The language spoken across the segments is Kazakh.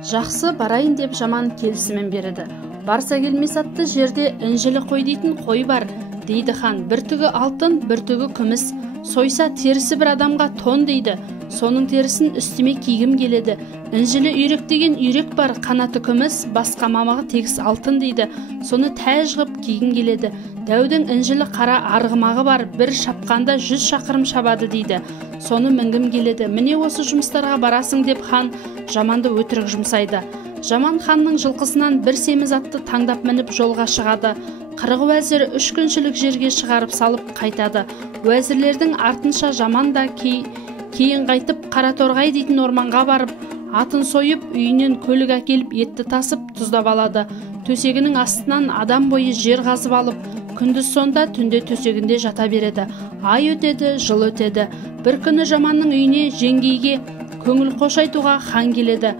Жақсы барайын деп жаман келісімен береді. Барса келмес атты жерде інжілі қой дейтін қой бар, дейді хан. Бір түгі алтын, бір түгі күміс. Сойса терісі бір адамға тон дейді. Соның терісін үстіме кигім келеді. Інжілі үйрек деген үйрек бар, қанаты күміс, басқа мамағы тегіс алтын дейді. Соны тәж ғып кигім келеді. Дәудің інжілі қара арғымағы бар, бір шапқанда 100 шақырым шабады дейді. Соны мінгім келеді. Міне осы жұмыстарға барасың деп хан жаманды өтірік жұмсайды. Жаман ханның жылқысынан бір семіз атты таңдап мініп жолға шығады. Қырық уәзір 3 күншілік жерге шығарып салып қайтады. Уәзірлердің артынша жаман да кейін қайтып Қараторғай дейтін орманға барып, атын сойып, үйінен көлік әкеліп етті тасып тұздап алады. Төсегінің астынан адам бойы жер қазып алып, күндіз сонда, түнде төсегінде жата береді. Ай өтеді, жыл өтеді. Бір күні жаманның үйіне жеңгейге көңіл қош айтуға хан келеді.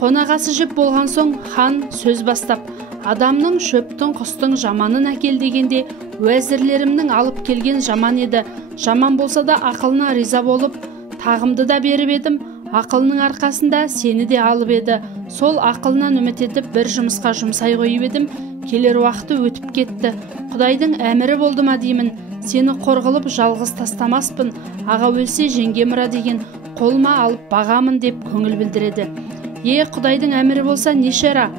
Қонағасы жеп болған соң хан сөз бастап, адамның, шөптің, құстың жаманын әкел дегенде, уәзірлерімнің алып келген жаман еді. Жаман болса да ақылына риза болып, тағымды да беріп едім. Ақылының арқасында сені де алып еді. Сол ақылынан үміт етіп бір жұмысқа жұмсай қойып едім. Келер уақыты өтіп кетті. Құдайдың әмірі болды ма деймін. Сені қорғылып жалғыз тастамаспын. Аға өлсе жеңге мұра деген қолыма алып бағамын деп көңіл білдіреді. Құдайдың әмірі болса нешера.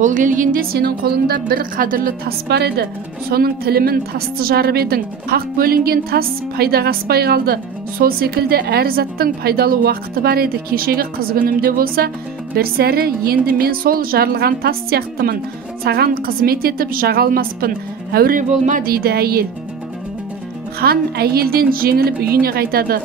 Ол келгенде сенің қолыңда бір қадірлі тас бар еді. Соның тілімін тасты жарып едің. Қақ бөлінген тас пайдаға аспай қалды. Сол секілді әр заттың пайдалы уақыты бар еді. Кешегі қыз күнімде болса, бір сәрі, енді мен сол жарылған тас сияқтымын. Саған қызмет етіп жағалмаспын. Әуре болма дейді әйел. Хан әйелден жеңіліп үйіне қайтады.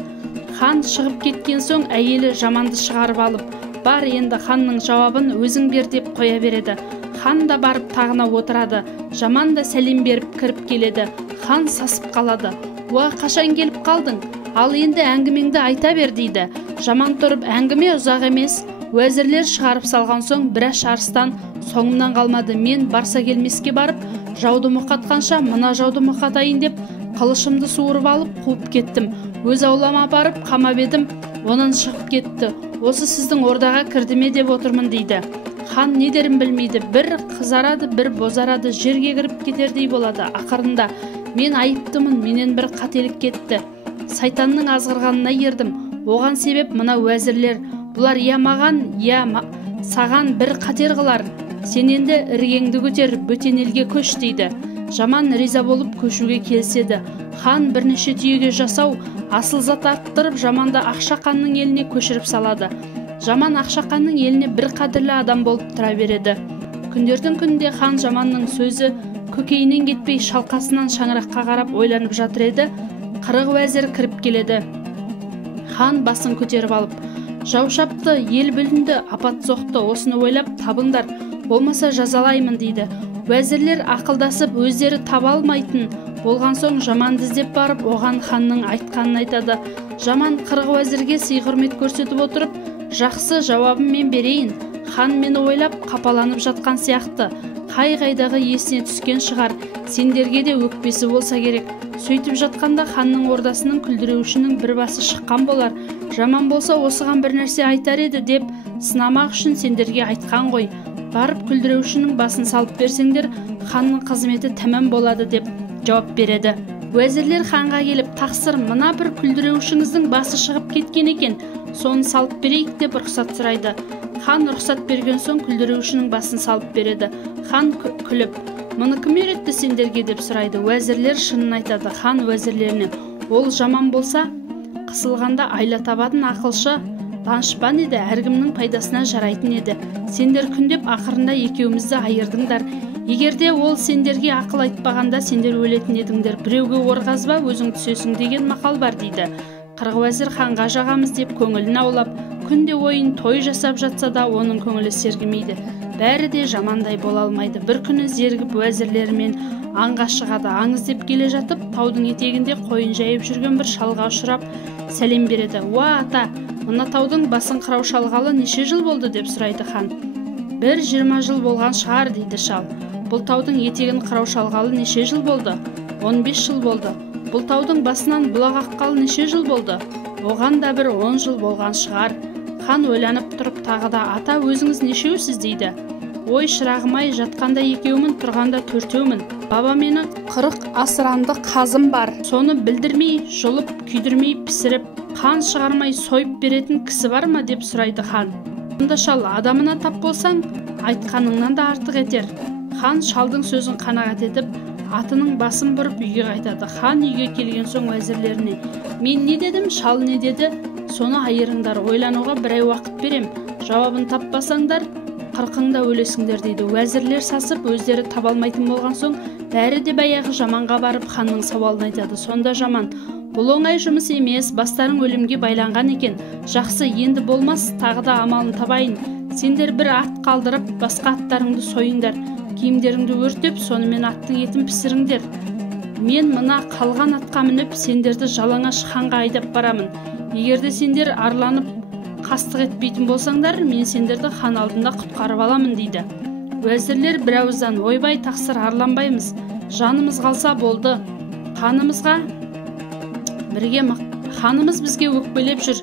Хан шығып кеткен соң әйелі жаманды шығарып алып, бар енді ханның жауабын өзің бер деп қоя береді. Хан да барып тағына отырады. Жаман да сәлем беріп кіріп келеді. Хан сасып қалады. Уа, қашан келіп қалдың? Ал енді әңгімеңді айта бер дейді. Жаман тұрып, әңгіме ұзақ емес. Уәзірлер шығарып салған соң біраз арыстан соңымнан қалмады. Мен барса келмеске барып, жауды мұқатқанша мына жауды мұқатайын деп қылышымды суырып алып қуып кеттім. Өз аулама барып қамап едім, онан шығып кетті. Осы сіздің ордаға кірдіме деп отырмын дейді. Хан не дерін білмейді. Бір қызарады, бір бозарады, жерге кіріп кетердей болады. Ақырында мен айыптымын, менен бір қателік кетті. Сайтанның азғырғанына ердім. Оған себеп мына уәзірлер. Бұлар я маған, я саған бір қатер қылар. Сен енді іргеңді көтер, бөтен елге көш дейді. Жаман риза болып көшуге келседі. Хан бірнеше түйеге жасау, асыл зат арттырып, жаманды Ақшақанның еліне көшіріп салады. Жаман Ақшақанның еліне бір қадірлі адам болып тұра береді. Күндердің күнінде хан жаманның сөзі көкейінен кетпей шалқасынан шаңыраққа қарап ойланып жатыр еді. Қырық уәзір кіріп келеді. Хан басын көтеріп алып, жау шапты, ел бүлінді, апат соқты, осыны ойлап табыңдар, болмаса жазалаймын дейді. Уәзірлер ақылдасып өздері таба алмайтын болған соң жаманды іздеп барып, оған ханның айтқанын айтады. Жаман қырық уәзірге сый-құрмет көрсетіп отырып, жақсы жауабын мен берейін. Хан мені ойлап қапаланып жатқан сияқты. Қай-қайдағы есіне түскен шығар. Сендерге де өкпесі болса керек. Сөйтіп жатқанда ханның ордасының күлдіреушінің бір басы шыққан болар. Жаман болса осыған бір нәрсе айтар еді деп сынамақ үшін сендерге айтқан ғой. Барып күлдіреушінің басын салып берсеңдер, ханның қызметі тәмам болады деп жауап береді. Уәзірлер ханға келіп, тақсыр, мына бір күлдіреушіңіздің басы шығып кеткен екен, соны салып берейік деп рұқсат сұрайды. Хан рұқсат берген соң күлдіреушінің басын салып береді. Хан күліп, мұны кім үйретті сендерге деп сұрайды. Уәзірлер шынын айтады. Хан уәзірлеріне, ол жаман болса, қысылғанда айла табатын ақылшы, данышпан еді, әркімнің пайдасына жарайтын еді. Сендер күндеп ақырында екеумізді айырдыңдар. Егерде ол сендерге ақыл айтпағанда сендер өлетін едіңдер. Біреуге орғазба, өзің түсесің деген мақал бар дейді. Қырық уәзір ханға жағамыз деп көңілін аулап, күнде ойын той жасап жатса да оның көңілі сергімейді. Бәрі де жамандай бола алмайды. Бір күні зергіп уәзірлерімен аңға шығады. Аң іздеп келе жатып, таудың етегінде қойын жайып жүрген бір шалға ұшырап сәлем береді. Уа ата, мына таудың басын қырау шалғалы неше жыл болды деп сұрайды хан. Бір 20 жыл болған шығар дейді шал. Бұл таудың етегін қырау шалғалы неше жыл болды? 15 жыл болды. Бұл таудың басынан бұлақ аққалы неше жыл болды? Оған да бір 10 жыл болған шығар. Хан ойланып тұрып тағы да: ата, өзіңіз нешеусіз дейді. Ой, шырағым-ай, жатқанда екеумін, тұрғанда төртеумін. Баба, мені 40 асыранды қазым бар. Соны білдірмей, жұлып, күйдірмей, пісіріп, қан шығармай сойып беретін кісі бар ма деп сұрайды хан. Онда шал, адамына тап болсаң, айтқаныңнан да артық етер. Хан шалдың сөзін қанағат етіп, атының басын бұрып үйге қайтады. Хан үйге келген соң уәзірлеріне: мен не дедім, шал не деді, соны айырыңдар, ойлануға бір ай уақыт берем. Жауабын таппасаңдар, 40-да өлесіңдер дейді. Уәзірлер сасып, өздері таба алмайтын болған соң, бәрі де баяғы Жаманға барып ханның сауалын айтады. Сонда Жаман: бұл оңай жұмыс емес, бастарың өлімге байланған екен. Жақсы, енді болмас, тағы да амалын табайын. Сендер бір ат қалдырып, басқа аттарыңды сойыңдар, киімдеріңді өртеп, сонымен аттың етін пісіріңдер. Мен мына қалған атқа мініп, сендерді жалаңаш ханға айдап барамын. Егерде сендер арланып қастық етпейтін болсаңдар, мен сендерді хан алдында құтқарып аламын дейді. Уәзірлер бір ауыздан: ойбай, тақсыр, арланбаймыз, жанымыз қалса болды. Ханымыз бізге өкпелеп жүр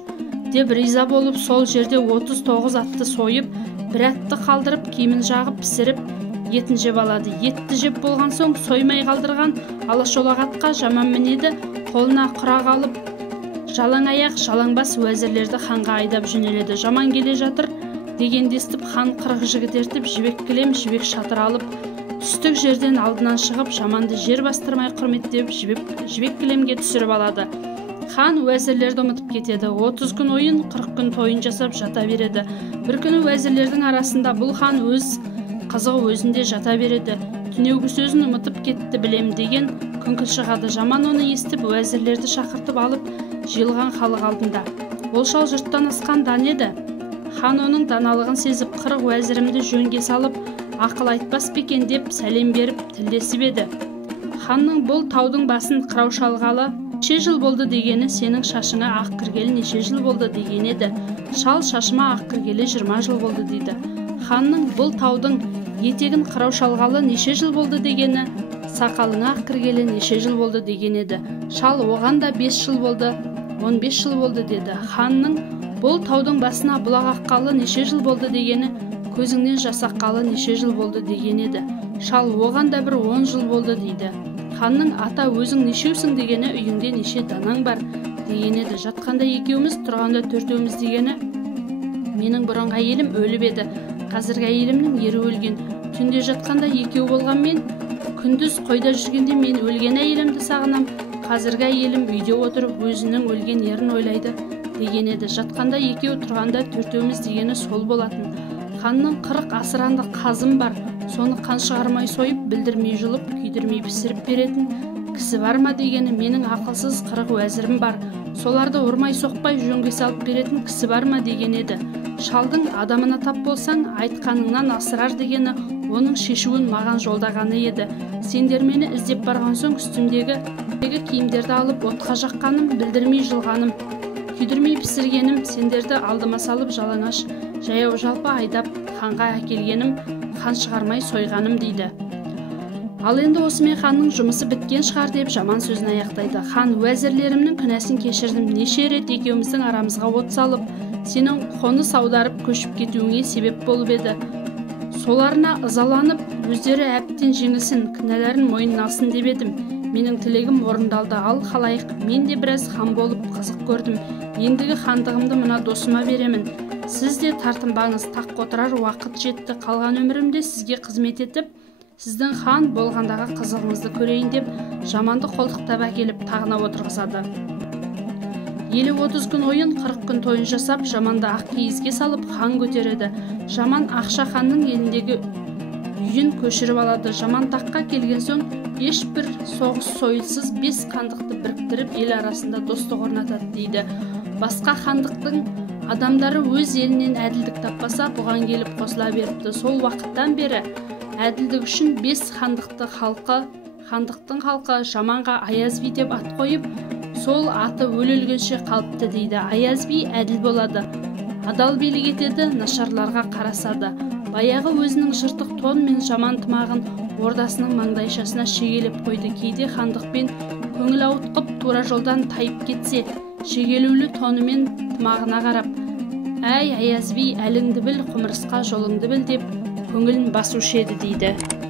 деп риза болып, сол жерде 39 атты сойып, бір атты қалдырып, киімін жағып, пісіріп, етін жеп алады. Етті жеп болған соң, соймай қалдырған алашолақ атқа Жаман мінеді, қолына құрақ алып, жалаң аяқ, жалаңбас уәзірлерді ханға айдап жөнеледі. Жаман келе жатыр дегенді естіп, хан 40 жігіт ертіп, жібек кілем, жібек шатыр алып, түстік жерден алдынан шығып, Жаманды жер бастырмай құрметтеп, жібек кілемге түсіріп алады. Хан уәзірлерді ұмытып кетеді. 30 күн ойын, 40 күн тойын жасап жата береді. Бір күні уәзірлердің арасында бұл хан өз қызығы өзінде жата береді. Түнеугі сөзін ұмытып кетті, білем деген күңкіл шығады. Жаман оны естіп, уәзірлерді шақыртып алып, жиылған халық алдында: ол шал жұрттан асқан дан еді. Хан оның даналығын сезіп, 40 уәзірімді жөнге салып, ақыл айтпас бекен деп сәлем беріп тілдесіп еді. Ханның бұл таудың басын қырау шалғалы неше жыл болды дегені, сенің шашыңа ақ кіргелі неше жыл болды деген еді. Шал, шашыма ақ кіргелі 20 жыл болды дейді. Ханның бұл таудың етегін қырау шалғалы неше жыл болды дегені, сақалыңа ақ кіргелі неше жыл болды деген еді. Шал, оған да 5 жыл болды, 15 жыл болды деді. Ханның бұл таудың басына бұлақ аққалы неше жыл болды дегені, көзіңнен жас аққалы неше жыл болды деген еді. Шал, оған да бір 10 жыл болды дейді. Ханның: ата, өзің нешеусің дегені, үйіңде неше данаң бар деген еді. Жатқанда екеуміз, тұрғанда төртеуміз дегені, менің бұрынғы әйелім өліп еді, қазіргі әйелімнің ері өлген. Түнде жатқанда екеу болған мен, күндіз қойда жүргенде мен өлген әйелімді сағынам, қазіргі әйелім үйде отырып өзінің өлген ерін ойлайды деген еді. Жатқанда екеу, тұрғанда төртеуміз дегені сол болатын. Ханның 40 асыранды қазым бар, соны қан шығармай сойып, білдірмей жұлып, күйдірмей пісіріп беретін кісі бар ма дегені, менің ақылсыз 40 уәзірім бар, соларды ұрмай соқпай жөнге салып беретін кісі бар ма деген еді. Шалдың адамына тап болсаң, айтқаныңнан асырар дегені, оның шешуін маған жолдағаны еді. Сендер мені іздеп барған соң, үстімдегі киімдерді алып отқа жаққаным, білдірмей жылғаным, күйдірмей пісіргенім, сендерді алдыма салып жалаңаш жаяу жалпы айдап ханға әкелгенім, хан шығармай сойғаным дейді. Ал енді осымен ханның жұмысы біткен шығар деп Жаман сөзін аяқтайды. Хан: уәзірлерімнің күнәсін кешірдім, неше рет екеуміздің арамызға от салып, сенің қоныс аударып көшіп кетуіңе себеп болып еді. Соларына ызаланып, өздері әбден жеңілсін, кінәләрін мойнына алсын деп едім. Менің тілегім орындалды. Ал халайық, мен де біраз хан болып қызық көрдім. Ендігі хандығымды мына досыма беремін. Сіз де тартынбаңыз, тақ отырар уақыт жетті. Қалған өмірімде сізге қызмет етіп, сіздің хан болғандағы қызығыңызды көрейін деп, Жаманды қолтықтап әкеліп тағына отырғызады. Елі 30 күн ойын, 40 күн тойын жасап, Жаманды ақ киізге салып хан көтереді. Жаман Ақша ханның еліндегі үйін көшіріп алады. Жаман таққа келген соң, ешбір соғыс сойылсыз 5 хандықты біріктіріп, ел арасында достық орнатады дейді. Басқа хандықтың адамдары өз елінен әділдік таппаса, бұған келіп қосыла беріпті. Сол уақыттан бері әділдік үшін 5 хандықтың халқы Жаманға Аяз би деп ат қойып, сол аты өлгенше қалыпты дейді. Аяз би әділ болады, адал билік етеді, нашарларға қарасады. Баяғы өзінің жыртық тон мен жаман тымағын ордасының маңдайшасына шегелеп қойды. Кейде хандықпен көңіл ауытқып, тура жолдан тайып кетсе, шегелеулі тоны мен тымағына қарап, әй Аяз би, әліңді біл, құмырсқа жолыңды біл деп көңілін басушы еді дейді.